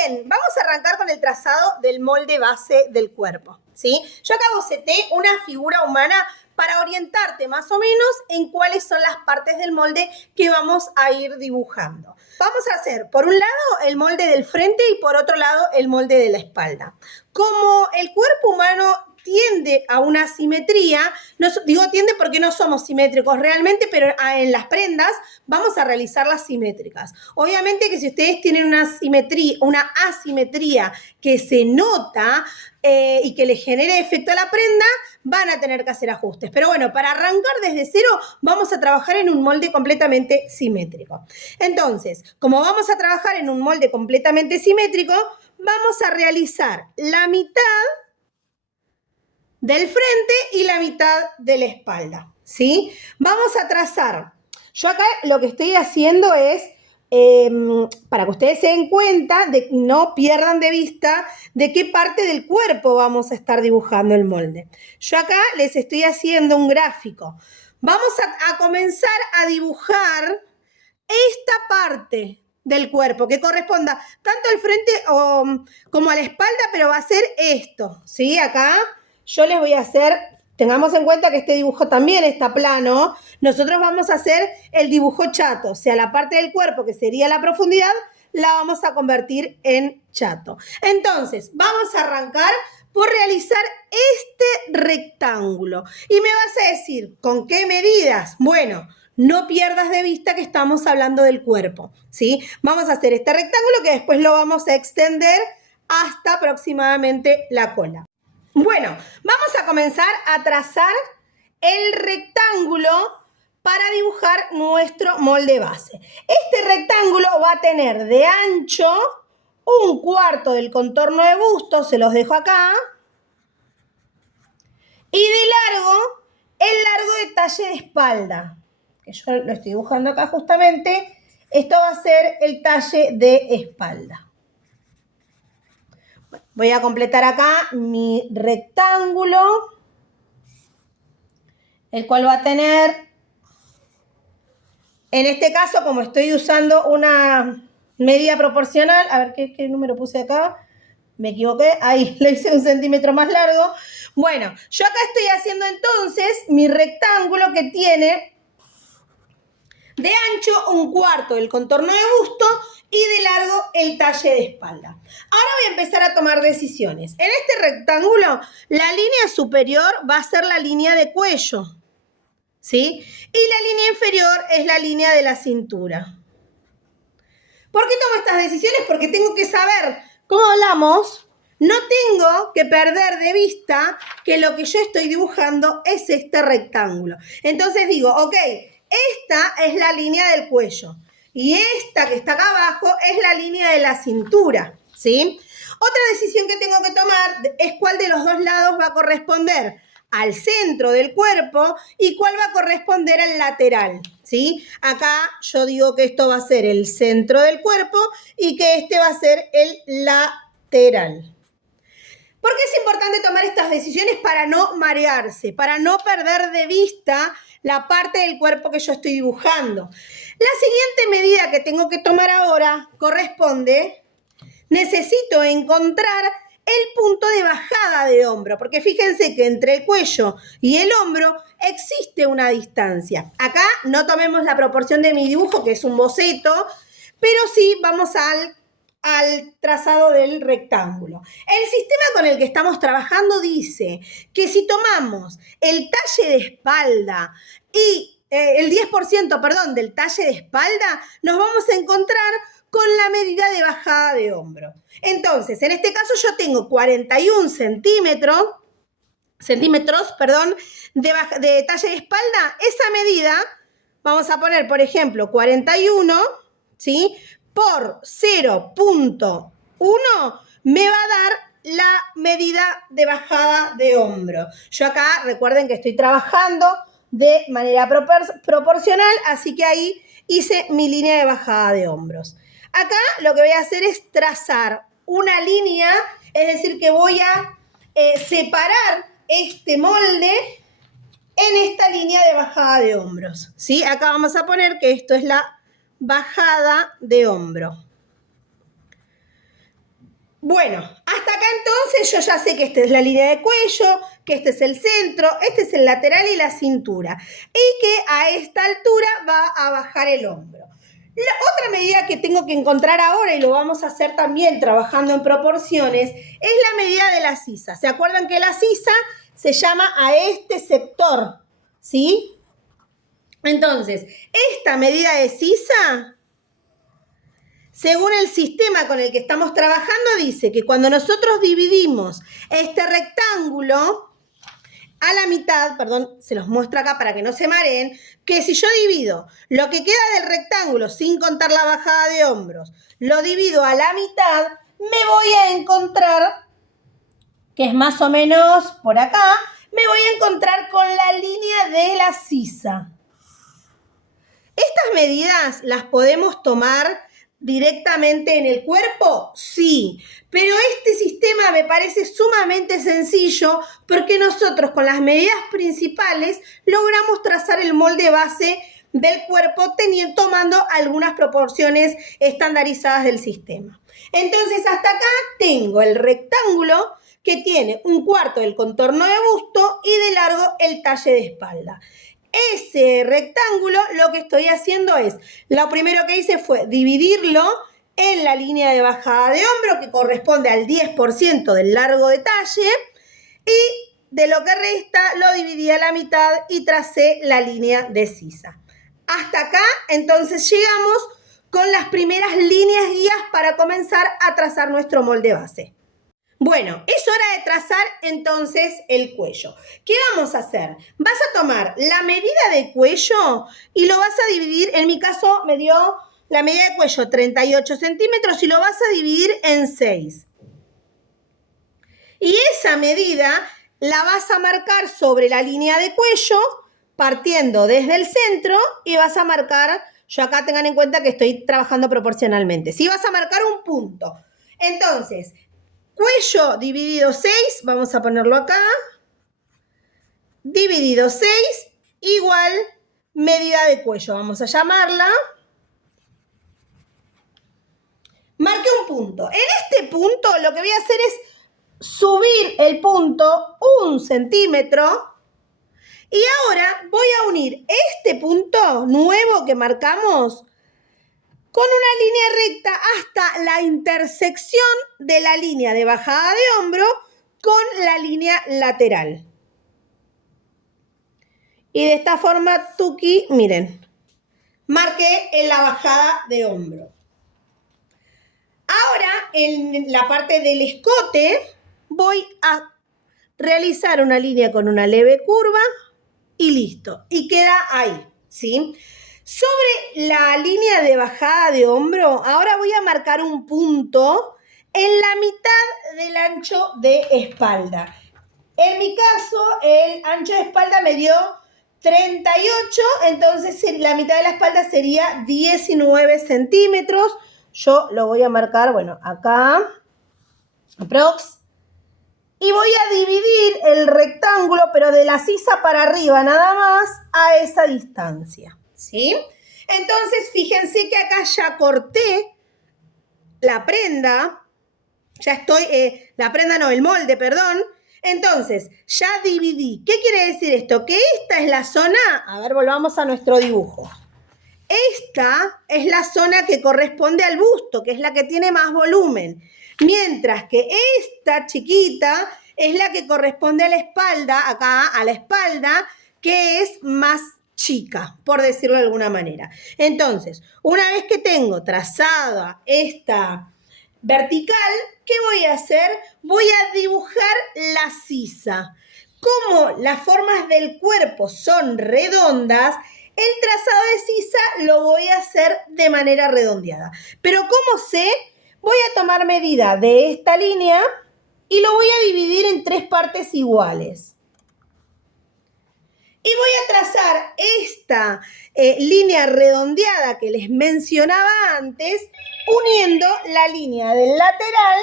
Bien, vamos a arrancar con el trazado del molde base del cuerpo, ¿sí? Yo acá boceté una figura humana para orientarte más o menos en cuáles son las partes del molde que vamos a ir dibujando. Vamos a hacer, por un lado, el molde del frente y por otro lado, el molde de la espalda. Como el cuerpo humano tiende a una simetría, no, digo tiende porque no somos simétricos realmente, pero en las prendas vamos a realizarlas simétricas. Obviamente que si ustedes tienen una asimetría que se nota y que le genere efecto a la prenda, van a tener que hacer ajustes. Pero bueno, para arrancar desde cero, vamos a trabajar en un molde completamente simétrico. Entonces, como vamos a trabajar en un molde completamente simétrico, vamos a realizar la mitad del frente y la mitad de la espalda, ¿sí? Vamos a trazar. Yo acá lo que estoy haciendo es, para que ustedes se den cuenta, no pierdan de vista de qué parte del cuerpo vamos a estar dibujando el molde. Yo acá les estoy haciendo un gráfico. Vamos a comenzar a dibujar esta parte del cuerpo que corresponda tanto al frente como a la espalda, pero va a ser esto, ¿sí? Acá yo les voy a hacer, tengamos en cuenta que este dibujo también está plano, nosotros vamos a hacer el dibujo chato, o sea, la parte del cuerpo que sería la profundidad, la vamos a convertir en chato. Entonces, vamos a arrancar por realizar este rectángulo. Y me vas a decir, ¿con qué medidas? Bueno, no pierdas de vista que estamos hablando del cuerpo, ¿sí? Vamos a hacer este rectángulo que después lo vamos a extender hasta aproximadamente la cola. Bueno, vamos a comenzar a trazar el rectángulo para dibujar nuestro molde base. Este rectángulo va a tener de ancho 1/4 del contorno de busto, se los dejo acá, y de largo, el largo de talle de espalda, que yo lo estoy dibujando acá justamente, esto va a ser el talle de espalda. Voy a completar acá mi rectángulo, el cual va a tener, en este caso, como estoy usando una medida proporcional, a ver qué número puse acá, me equivoqué, ahí le hice 1 centímetro más largo. Bueno, yo acá estoy haciendo entonces mi rectángulo que tiene de ancho 1/4 del contorno de busto y de largo el talle de espalda. Ahora voy a empezar a tomar decisiones. En este rectángulo, la línea superior va a ser la línea de cuello, ¿sí? Y la línea inferior es la línea de la cintura. ¿Por qué tomo estas decisiones? Porque tengo que saber, como hablamos, no tengo que perder de vista que lo que yo estoy dibujando es este rectángulo. Entonces digo, ok, esta es la línea del cuello y esta que está acá abajo es la línea de la cintura, ¿sí? Otra decisión que tengo que tomar es cuál de los dos lados va a corresponder al centro del cuerpo y cuál va a corresponder al lateral, ¿sí? Acá yo digo que esto va a ser el centro del cuerpo y que este va a ser el lateral. ¿Por qué es importante tomar estas decisiones? Para no marearse, para no perder de vista la parte del cuerpo que yo estoy dibujando. La siguiente medida que tengo que tomar ahora corresponde, necesito encontrar el punto de bajada de hombro, porque fíjense que entre el cuello y el hombro existe una distancia. Acá no tomemos la proporción de mi dibujo, que es un boceto, pero sí vamos al trazado del rectángulo. El sistema con el que estamos trabajando dice que si tomamos el talle de espalda y el 10%, perdón, del talle de espalda, nos vamos a encontrar con la medida de bajada de hombro. Entonces, en este caso yo tengo 41 centímetros, de talle de espalda. Esa medida, vamos a poner, por ejemplo, 41, ¿sí? Por 0.1 me va a dar la medida de bajada de hombro. Yo acá, recuerden que estoy trabajando de manera proporcional, así que ahí hice mi línea de bajada de hombros. Acá lo que voy a hacer es trazar una línea, es decir, que voy a separar este molde en esta línea de bajada de hombros, ¿sí? Acá vamos a poner que esto es la bajada de hombro. Bueno, hasta acá entonces yo ya sé que esta es la línea de cuello, que este es el centro, este es el lateral y la cintura. Y que a esta altura va a bajar el hombro. La otra medida que tengo que encontrar ahora, y lo vamos a hacer también trabajando en proporciones, es la medida de la sisa. ¿Se acuerdan que la sisa se llama a este sector? ¿Sí? Entonces, esta medida de sisa, según el sistema con el que estamos trabajando, dice que cuando nosotros dividimos este rectángulo a la mitad, perdón, se los muestro acá para que no se mareen, que si yo divido lo que queda del rectángulo, sin contar la bajada de hombros, lo divido a la mitad, me voy a encontrar, que es más o menos por acá, me voy a encontrar con la línea de la sisa. ¿Estas medidas las podemos tomar directamente en el cuerpo? Sí, pero este sistema me parece sumamente sencillo porque nosotros con las medidas principales logramos trazar el molde base del cuerpo tomando algunas proporciones estandarizadas del sistema. Entonces, hasta acá tengo el rectángulo que tiene 1/4 del contorno de busto y de largo el talle de espalda. Ese rectángulo lo que estoy haciendo es, lo primero que hice fue dividirlo en la línea de bajada de hombro que corresponde al 10% del largo de talle y de lo que resta lo dividí a la mitad y tracé la línea de sisa. Hasta acá entonces llegamos con las primeras líneas guías para comenzar a trazar nuestro molde base. Bueno, es hora de trazar entonces el cuello. ¿Qué vamos a hacer? Vas a tomar la medida de cuello y lo vas a dividir, en mi caso me dio la medida de cuello 38 centímetros y lo vas a dividir en 6. Y esa medida la vas a marcar sobre la línea de cuello, partiendo desde el centro y vas a marcar, yo acá tengan en cuenta que estoy trabajando proporcionalmente, ¿sí? Vas a marcar un punto. Entonces, cuello dividido 6, vamos a ponerlo acá, dividido 6 igual medida de cuello, vamos a llamarla. Marqué un punto. En este punto lo que voy a hacer es subir el punto 1 centímetro y ahora voy a unir este punto nuevo que marcamos con una línea recta hasta la intersección de la línea de bajada de hombro con la línea lateral. Y de esta forma, tuki, miren, marqué en la bajada de hombro. Ahora, en la parte del escote, voy a realizar una línea con una leve curva y listo. Y queda ahí, ¿sí? Sobre la línea de bajada de hombro, ahora voy a marcar un punto en la mitad del ancho de espalda. En mi caso, el ancho de espalda me dio 38, entonces la mitad de la espalda sería 19 centímetros. Yo lo voy a marcar, bueno, acá, aprox. Y voy a dividir el rectángulo, pero de la sisa para arriba nada más, a esa distancia, ¿sí? Entonces, fíjense que acá ya corté la prenda, ya estoy, el molde, perdón. Entonces, ya dividí. ¿Qué quiere decir esto? Que esta es la zona, a ver, volvamos a nuestro dibujo. Esta es la zona que corresponde al busto, que es la que tiene más volumen. Mientras que esta chiquita es la que corresponde a la espalda, acá a la espalda, que es más chica, por decirlo de alguna manera. Entonces, una vez que tengo trazada esta vertical, ¿qué voy a hacer? Voy a dibujar la sisa. Como las formas del cuerpo son redondas, el trazado de sisa lo voy a hacer de manera redondeada. Pero ¿cómo sé? Voy a tomar medida de esta línea y lo voy a dividir en 3 partes iguales. Y voy a trazar esta línea redondeada que les mencionaba antes, uniendo la línea del lateral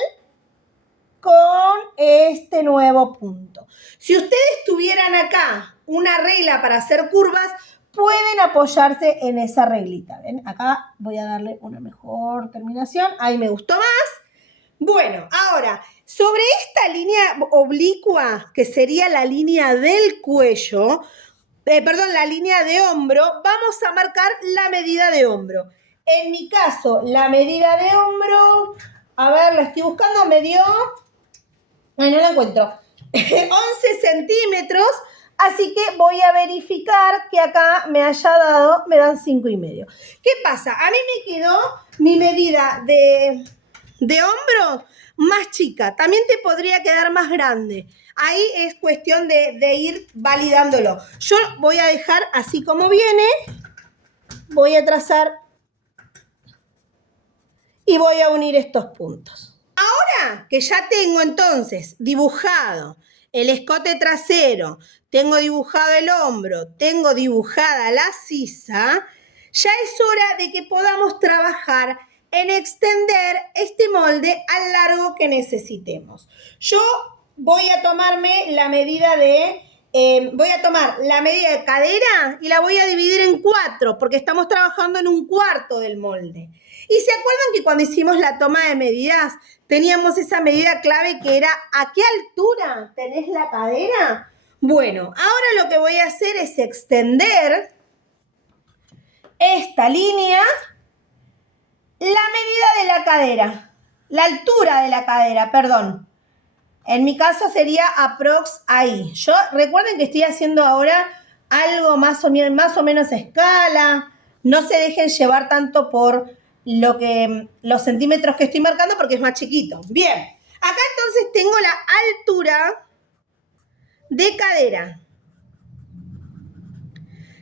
con este nuevo punto. Si ustedes tuvieran acá una regla para hacer curvas, pueden apoyarse en esa reglita. ¿Ven? Acá voy a darle una mejor terminación. Ahí me gustó más. Bueno, ahora, sobre esta línea oblicua, que sería la línea del cuello, perdón, la línea de hombro, vamos a marcar la medida de hombro. En mi caso, la medida de hombro, a ver, la estoy buscando, me dio, ay, no la encuentro, 11 centímetros, así que voy a verificar que acá me haya dado, me dan 5,5. ¿Qué pasa? A mí me quedó mi medida de hombro más chica, también te podría quedar más grande. Ahí es cuestión de ir validándolo. Yo voy a dejar así como viene, voy a trazar y voy a unir estos puntos. Ahora que ya tengo entonces dibujado el escote trasero, tengo dibujado el hombro, tengo dibujada la sisa, ya es hora de que podamos trabajar en extender este molde al largo que necesitemos. Yo voy a tomarme la medida de, cadera y la voy a dividir en 4 porque estamos trabajando en 1/4 del molde. ¿Y se acuerdan que cuando hicimos la toma de medidas teníamos esa medida clave que era ¿a qué altura tenés la cadera? Bueno, ahora lo que voy a hacer es extender esta línea, la medida de la cadera, la altura de la cadera, perdón. En mi caso sería aprox ahí. Yo recuerden que estoy haciendo ahora algo más o menos a escala. No se dejen llevar tanto por los centímetros que estoy marcando porque es más chiquito. Bien, acá entonces tengo la altura de cadera.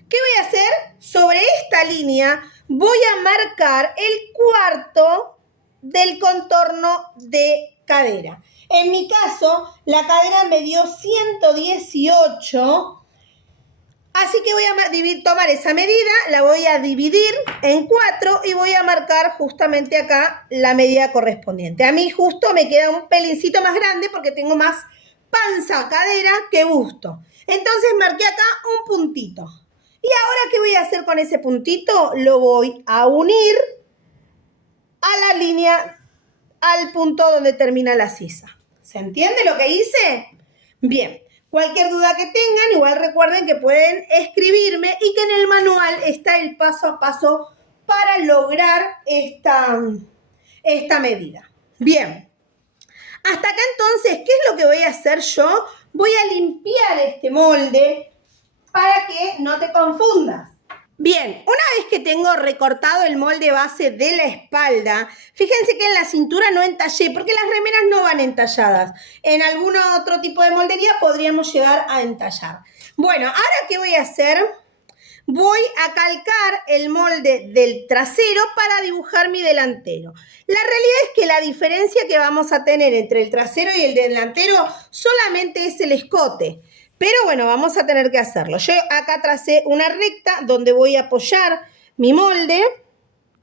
¿Qué voy a hacer? Sobre esta línea voy a marcar el 1/4 del contorno de cadera. En mi caso, la cadera me dio 118, así que voy a tomar esa medida, la voy a dividir en 4 y voy a marcar justamente acá la medida correspondiente. A mí justo me queda un pelincito más grande porque tengo más panza, cadera que busto. Entonces marqué acá un puntito. ¿Y ahora qué voy a hacer con ese puntito? Lo voy a unir a la línea, al punto donde termina la sisa. ¿Se entiende lo que hice? Bien, cualquier duda que tengan, igual recuerden que pueden escribirme y que en el manual está el paso a paso para lograr esta medida. Bien, hasta acá entonces, ¿qué es lo que voy a hacer yo? Voy a limpiar este molde para que no te confundas. Bien, una vez que tengo recortado el molde base de la espalda, fíjense que en la cintura no entallé, porque las remeras no van entalladas. En algún otro tipo de moldería podríamos llegar a entallar. Bueno, ¿ahora qué voy a hacer? Voy a calcar el molde del trasero para dibujar mi delantero. La realidad es que la diferencia que vamos a tener entre el trasero y el delantero solamente es el escote. Pero bueno, vamos a tener que hacerlo. Yo acá tracé una recta donde voy a apoyar mi molde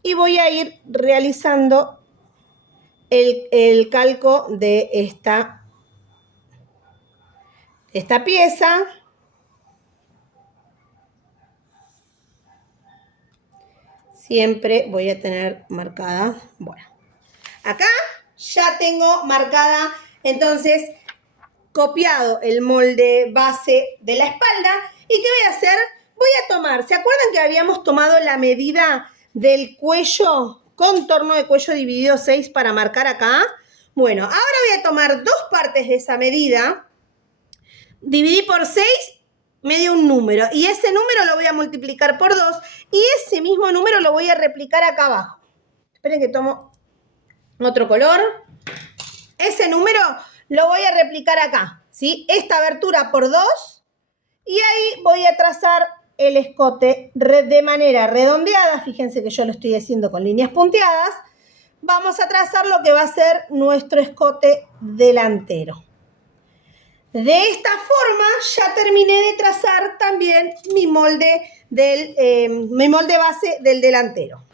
y voy a ir realizando el calco de esta pieza. Siempre voy a tener marcada, bueno, acá ya tengo marcada, entonces, copiado el molde base de la espalda. ¿Y qué voy a hacer? Voy a tomar, ¿se acuerdan que habíamos tomado la medida del cuello, contorno de cuello dividido 6 para marcar acá? Bueno, ahora voy a tomar 2 partes de esa medida, dividí por 6, me dio un número, y ese número lo voy a multiplicar por 2, y ese mismo número lo voy a replicar acá abajo. Esperen que tomo otro color. Ese número lo voy a replicar acá, ¿sí? Esta abertura por 2, y ahí voy a trazar el escote de manera redondeada. Fíjense que yo lo estoy haciendo con líneas punteadas. Vamos a trazar lo que va a ser nuestro escote delantero. De esta forma ya terminé de trazar también mi molde base del delantero.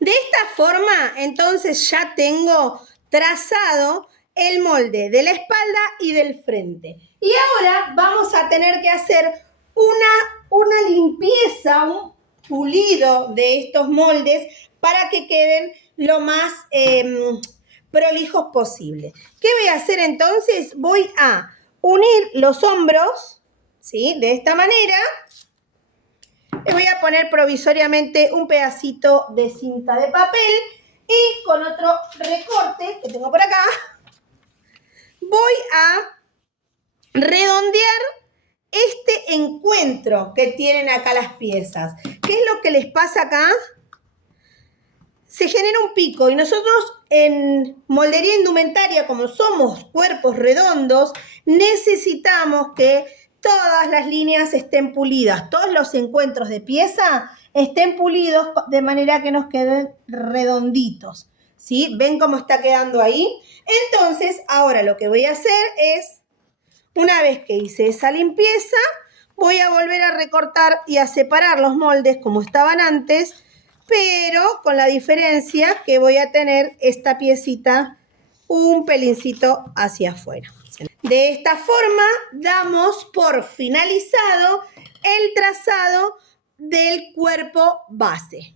De esta forma, entonces ya tengo trazado el molde de la espalda y del frente. Y ahora vamos a tener que hacer una limpieza, un pulido de estos moldes para que queden lo más prolijos posible. ¿Qué voy a hacer entonces? Voy a unir los hombros, ¿sí? De esta manera. Le voy a poner provisoriamente un pedacito de cinta de papel y con otro recorte que tengo por acá, voy a redondear este encuentro que tienen acá las piezas. ¿Qué es lo que les pasa acá? Se genera un pico y nosotros en moldería indumentaria, como somos cuerpos redondos, necesitamos que todas las líneas estén pulidas, todos los encuentros de pieza estén pulidos de manera que nos queden redonditos, ¿sí? ¿Ven cómo está quedando ahí? Entonces, ahora lo que voy a hacer es, una vez que hice esa limpieza, voy a volver a recortar y a separar los moldes como estaban antes, pero con la diferencia que voy a tener esta piecita un pelincito hacia afuera. De esta forma damos por finalizado el trazado del cuerpo base.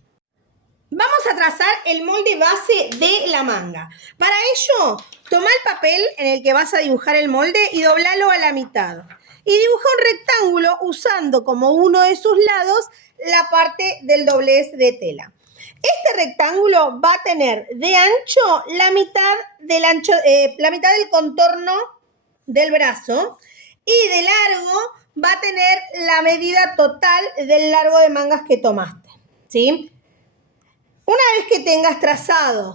Vamos a trazar el molde base de la manga. Para ello, toma el papel en el que vas a dibujar el molde y doblalo a la mitad. Y dibuja un rectángulo usando como uno de sus lados la parte del doblez de tela. Este rectángulo va a tener de ancho la mitad del contorno del brazo y de largo va a tener la medida total del largo de mangas que tomaste, ¿sí? Una vez que tengas trazado,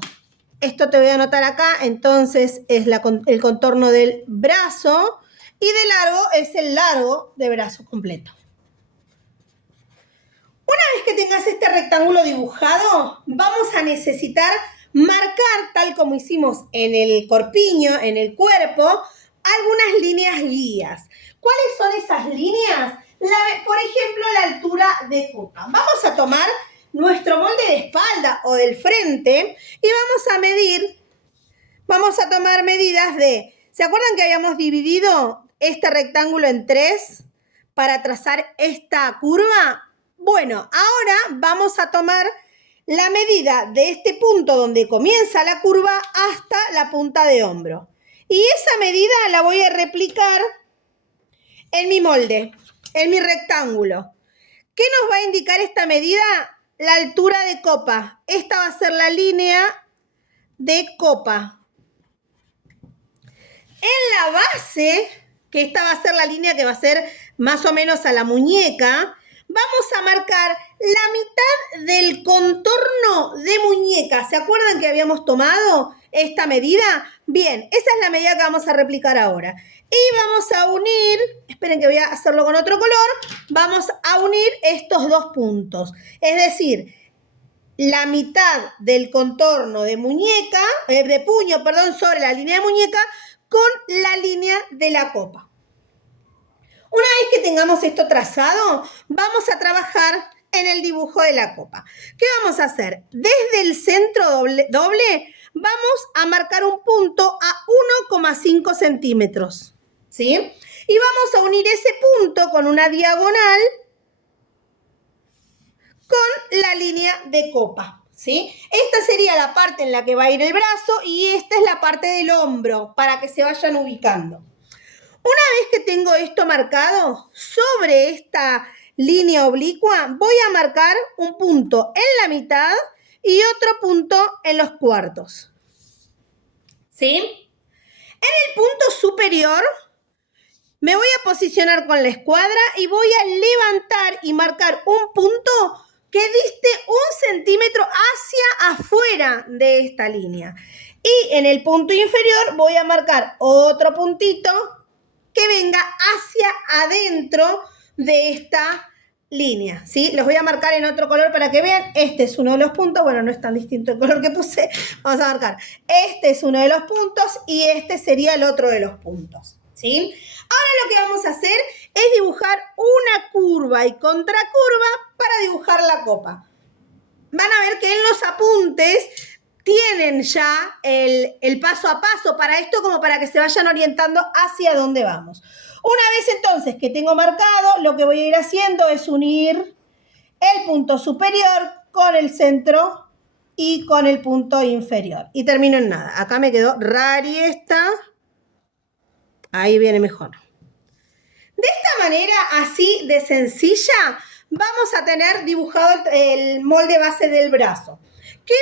esto te voy a anotar acá, entonces es el contorno del brazo y de largo es el largo de brazo completo. Una vez que tengas este rectángulo dibujado, vamos a necesitar marcar, tal como hicimos en el corpiño, en el cuerpo, algunas líneas guías. ¿Cuáles son esas líneas? Por ejemplo, la altura de copa. Vamos a tomar nuestro molde de espalda o del frente y vamos a tomar medidas de... ¿Se acuerdan que habíamos dividido este rectángulo en 3 para trazar esta curva? Bueno, ahora vamos a tomar la medida de este punto donde comienza la curva hasta la punta de hombro. Y esa medida la voy a replicar en mi molde, en mi rectángulo. ¿Qué nos va a indicar esta medida? La altura de copa. Esta va a ser la línea de copa. En la base, que esta va a ser la línea que va a ser más o menos a la muñeca, vamos a marcar la mitad del contorno de muñeca. ¿Se acuerdan que habíamos tomado esta medida? Bien, esa es la medida que vamos a replicar ahora. Y vamos a unir, esperen que voy a hacerlo con otro color, vamos a unir estos dos puntos. Es decir, la mitad del contorno de muñeca, de puño, perdón, sobre la línea de muñeca con la línea de la copa. Una vez que tengamos esto trazado, vamos a trabajar en el dibujo de la copa. ¿Qué vamos a hacer? Desde el centro doble vamos a marcar un punto a 1,5 centímetros, ¿sí? Y vamos a unir ese punto con una diagonal con la línea de copa, ¿sí? Esta sería la parte en la que va a ir el brazo y esta es la parte del hombro para que se vayan ubicando. Una vez que tengo esto marcado, sobre esta línea oblicua voy a marcar un punto en la mitad y otro punto en los cuartos, ¿sí? En el punto superior me voy a posicionar con la escuadra y voy a levantar y marcar un punto que diste 1 centímetro hacia afuera de esta línea. Y en el punto inferior voy a marcar otro puntito que venga hacia adentro de esta línea, ¿sí? Los voy a marcar en otro color para que vean. Este es uno de los puntos. Bueno, no es tan distinto el color que puse. Vamos a marcar. Este es uno de los puntos y este sería el otro de los puntos, ¿sí? Ahora lo que vamos a hacer es dibujar una curva y contracurva para dibujar la copa. Van a ver que en los apuntes tienen ya el paso a paso para esto, como para que se vayan orientando hacia dónde vamos. Una vez entonces que tengo marcado, lo que voy a ir haciendo es unir el punto superior con el centro y con el punto inferior. Y termino en nada. Acá me quedó rari esta. Ahí viene mejor. De esta manera, así de sencilla, vamos a tener dibujado el molde base del brazo. ¿Qué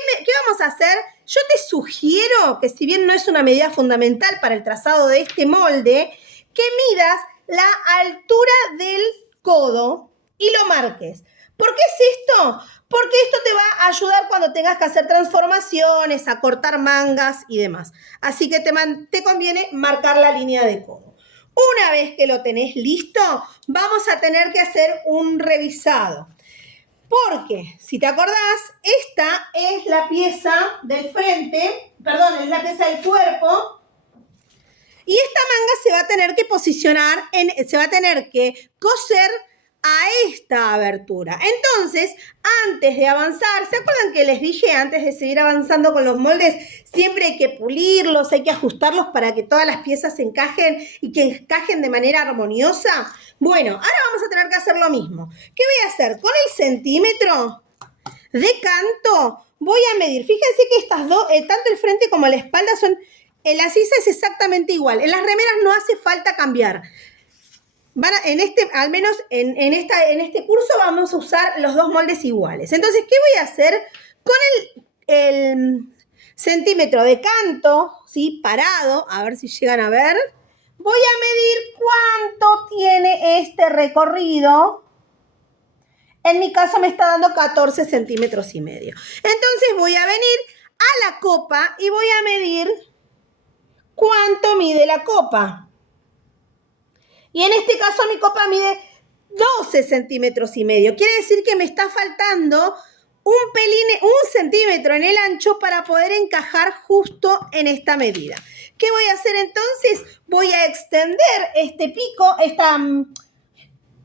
vamos a hacer? Yo te sugiero que, si bien no es una medida fundamental para el trazado de este molde, que midas la altura del codo y lo marques. ¿Por qué es esto? Porque esto te va a ayudar cuando tengas que hacer transformaciones, a cortar mangas y demás. Así que te conviene marcar la línea de codo. Una vez que lo tenés listo, vamos a tener que hacer un revisado. Porque, si te acordás, esta es la pieza del frente, perdón, es la pieza del cuerpo. Y esta manga se va a tener que posicionar, se va a tener que coser a esta abertura. Entonces, antes de avanzar, ¿se acuerdan que les dije antes de seguir avanzando con los moldes? Siempre hay que pulirlos, hay que ajustarlos para que todas las piezas se encajen y que encajen de manera armoniosa. Bueno, ahora vamos a tener que hacer lo mismo. ¿Qué voy a hacer? Con el centímetro de canto voy a medir. Fíjense que estas dos, tanto el frente como la espalda son... La sisa es exactamente igual. En las remeras no hace falta cambiar. Al menos en este curso vamos a usar los dos moldes iguales. Entonces, ¿qué voy a hacer? Con el centímetro de canto, ¿sí? Parado, a ver si llegan a ver. Voy a medir cuánto tiene este recorrido. En mi caso me está dando 14 centímetros y medio. Entonces voy a venir a la copa y voy a medir cuánto mide la copa. Y en este caso mi copa mide 12 centímetros y medio. Quiere decir que me está faltando un centímetro en el ancho para poder encajar justo en esta medida. ¿Qué voy a hacer entonces? Voy a extender este pico,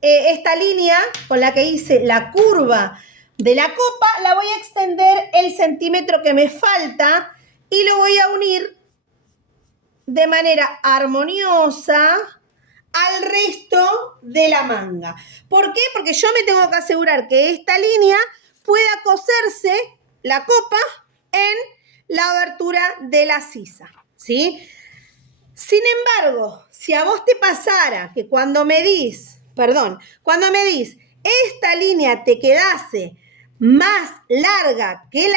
esta línea con la que hice la curva de la copa, la voy a extender el centímetro que me falta y lo voy a unir de manera armoniosa al resto de la manga. ¿Por qué? Porque yo me tengo que asegurar que esta línea pueda coserse, la copa, en la abertura de la sisa, ¿sí? Sin embargo, si a vos te pasara que cuando medís esta línea te quedase más larga que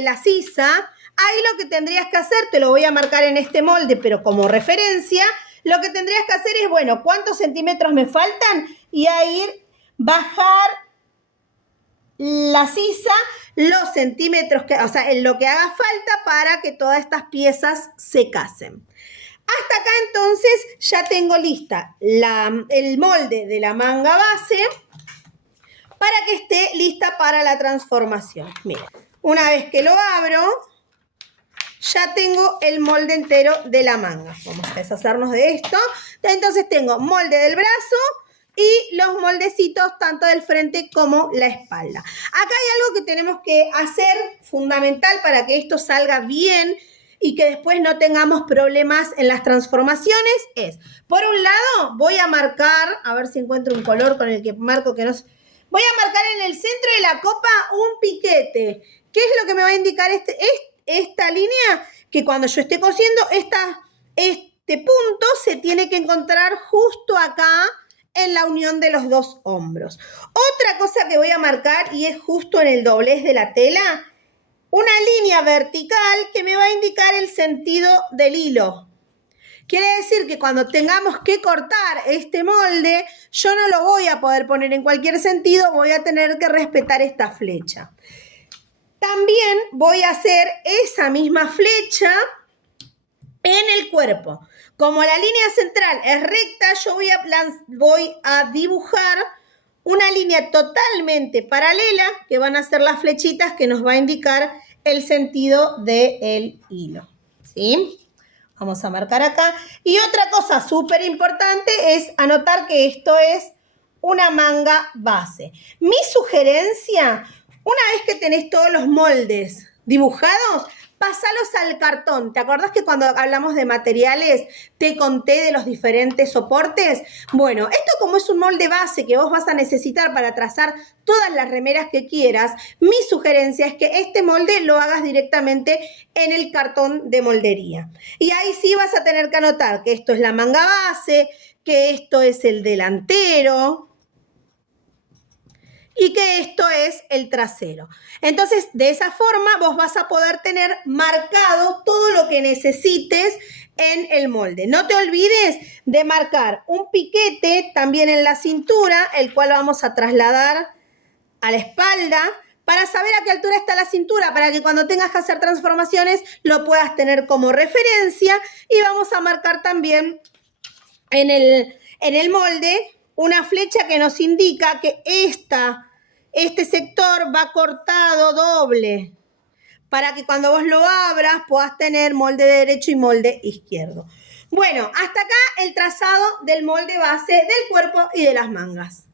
la sisa, ahí lo que tendrías que hacer, te lo voy a marcar en este molde, pero como referencia, lo que tendrías que hacer es, bueno, ¿cuántos centímetros me faltan? Y ahí bajar la sisa los centímetros, en lo que haga falta para que todas estas piezas se casen. Hasta acá entonces ya tengo lista el molde de la manga base para que esté lista para la transformación. Miren, una vez que lo abro, ya tengo el molde entero de la manga. Vamos a deshacernos de esto. Entonces tengo molde del brazo y los moldecitos tanto del frente como la espalda. Acá hay algo que tenemos que hacer fundamental para que esto salga bien y que después no tengamos problemas en las transformaciones. Por un lado, voy a marcar, a ver si encuentro un color con el que marco que no... Voy a marcar en el centro de la copa un piquete. ¿Qué es lo que me va a indicar esta línea? Que cuando yo esté cosiendo, este punto se tiene que encontrar justo acá en la unión de los dos hombros. Otra cosa que voy a marcar, y es justo en el doblez de la tela, una línea vertical que me va a indicar el sentido del hilo. Quiere decir que cuando tengamos que cortar este molde, yo no lo voy a poder poner en cualquier sentido, voy a tener que respetar esta flecha. También voy a hacer esa misma flecha en el cuerpo. Como la línea central es recta, yo voy a dibujar una línea totalmente paralela, que van a ser las flechitas que nos va a indicar el sentido del hilo, ¿sí? Vamos a marcar acá. Y otra cosa súper importante es anotar que esto es una manga base. Mi sugerencia, una vez que tenés todos los moldes dibujados, Pasalos al cartón. ¿Te acordás que cuando hablamos de materiales te conté de los diferentes soportes? Bueno, esto como es un molde base que vos vas a necesitar para trazar todas las remeras que quieras, mi sugerencia es que este molde lo hagas directamente en el cartón de moldería. Y ahí sí vas a tener que anotar que esto es la manga base, que esto es el delantero y que esto es el trasero. Entonces, de esa forma vos vas a poder tener marcado todo lo que necesites en el molde. No te olvides de marcar un piquete también en la cintura, el cual vamos a trasladar a la espalda para saber a qué altura está la cintura, para que cuando tengas que hacer transformaciones lo puedas tener como referencia. Y vamos a marcar también en el molde una flecha que nos indica que este sector va cortado doble, para que cuando vos lo abras puedas tener molde derecho y molde izquierdo. Bueno, hasta acá el trazado del molde base del cuerpo y de las mangas.